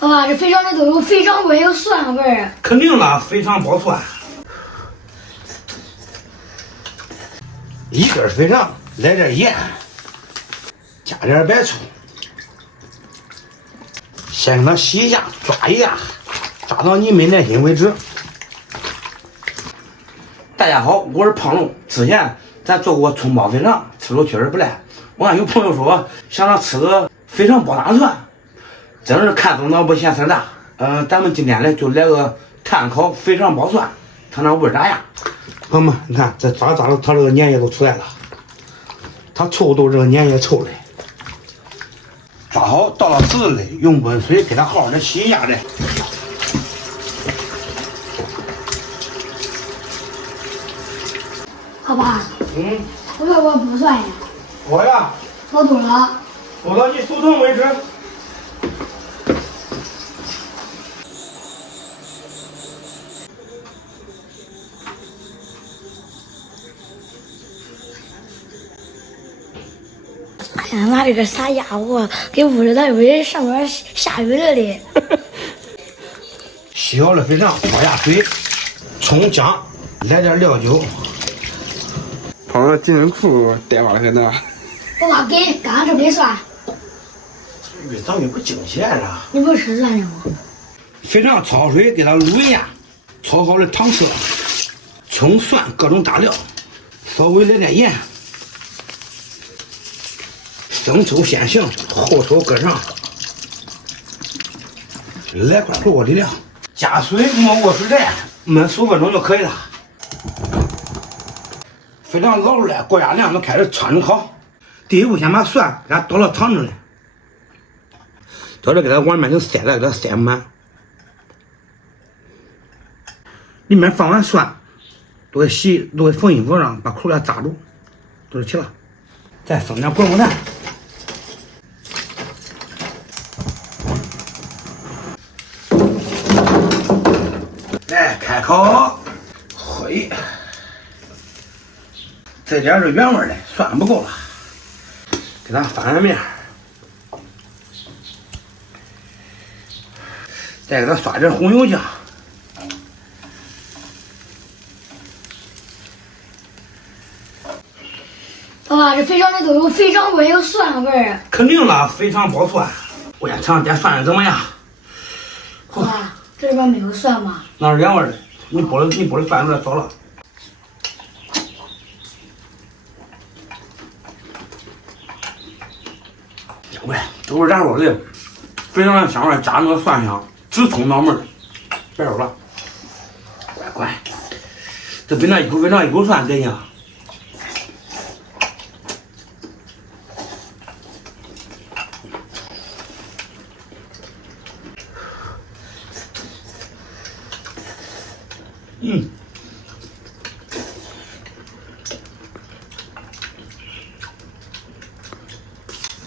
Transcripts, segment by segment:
爸爸，这肥肠里都有肥肠味，有蒜味儿。肯定了，肥肠包蒜。一根肥肠，来点盐，加点白醋，先给它洗一下，抓一下，抓到你没耐心为止。大家好，我是胖龙。之前咱做过葱包肥肠，吃着确实不赖。我看有朋友说想让吃个肥肠包大蒜，真是看中脑不嫌事大。咱们今天来就来个炭烤肥肠包蒜，尝尝味儿咋样？朋友们，你看这渣渣的，它这个粘液都出来了，它臭都是这个粘液臭的。抓好倒到池子里，用温水给它好好的洗一下来。爸爸，我要不要剥蒜呀？我呀，剥多了。剥到你手疼为止。哎呀，拿这个撒家伙给屋里，咱以为上面下雨了嘞。洗好了肥肠，焯下水，葱姜，来点料酒。跑到金针裤带完了可能。爸爸给，刚刚这没蒜。越长越不惊险了。你不吃蒜的吗？肥肠焯好水，给它卤一下，焯好了糖色、葱蒜各种大料，稍微来点盐，生抽先行，后抽搁上，来块火锅底料，加水没过水袋，焖15分钟就可以了。肥肠捞出来，高压凉就开始汆着烤。第一步，先把蒜给它倒到汤里，到这给它往里面就塞了，给它塞满。里面放完蒜，都给缝衣服上，把口给它扎住，就是齐了。再放点滚滚蛋，来开烤，嘿，这点是原味的，蒜不够了，给它翻翻面，再给它刷点红油酱。爸爸，这肥肠里都有肥肠味，有蒜味儿。肯定了，肥肠包蒜。我先尝尝点蒜的怎么样？爸爸，这里边没有蒜吗？那是原味的，你剥的蒜有点少了。喂，都是燃肉的，肥肠的香味加那个蒜香，直冲脑门儿。别说了，乖，这比那一口肥肠一口蒜得劲。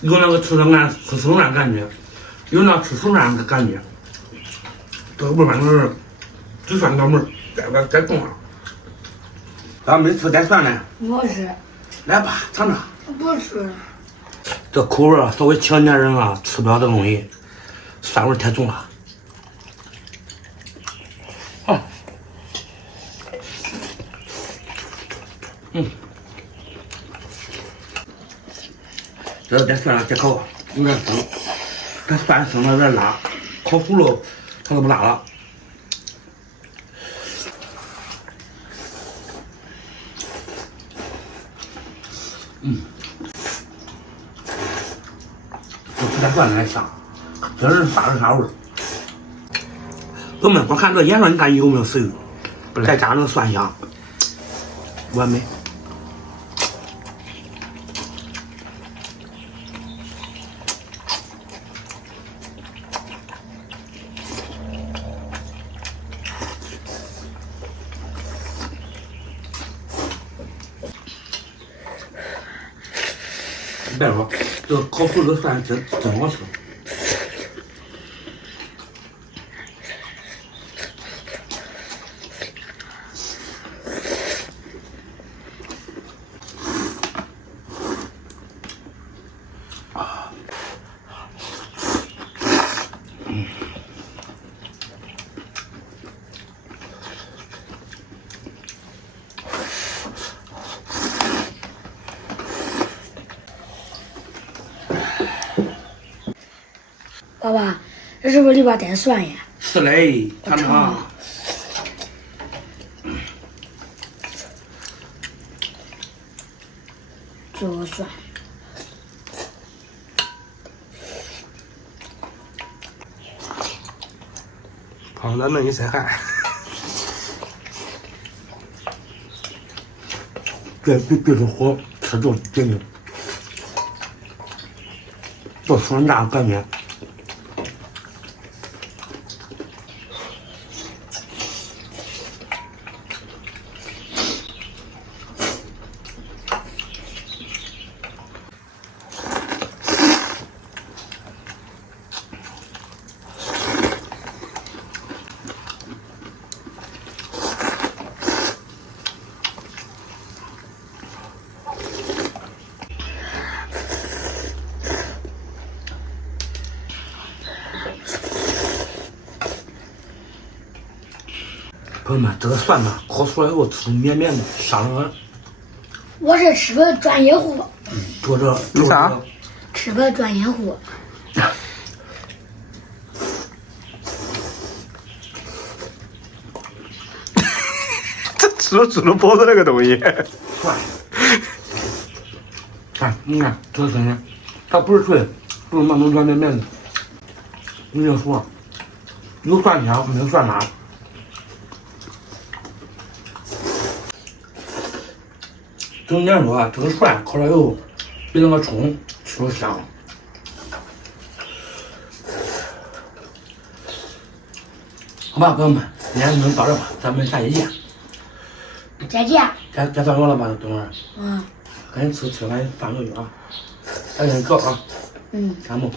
有那个吃生饭感觉，有那吃熟饭的感觉，这个味反正是直涮脑门，该动了。咱没吃带蒜的，我吃。来吧，尝尝。不吃。这口味稍微轻点人啊，吃不了这东西，蒜味太重了。好，这是带蒜的，再烤有点生，它蒜生了有点辣，烤熟了它就不辣了。这吃点蒜的还香，这是啥味儿？朋友们，光看这颜色，你看有没有食欲？再加上那个蒜香，完美。别说，这个烤熟的蒜真好吃。爸爸，这是不是里边带蒜呀？是嘞，尝尝。啊这个蒜，胖子弄一身汗。别是火吃就这个，这酸辣感觉。朋友们，这个蒜呢，烤出来以后吃绵绵的，香了。我是吃饭专业户，做这你啥？吃饭专业户。这吃了包子那个东西。蒜，看，你看这个感觉，它不是脆，不是那种软绵绵的。你就说，有蒜香，没有蒜辣。总结说，这个蒜烤了以后，比那个葱吃着香。好吧，朋友们，今天就到这吧，咱们下期见。再见。该饭我了吧，等会儿。嗯赶紧吃完饭就有啊。赶紧走啊。嗯。感冒。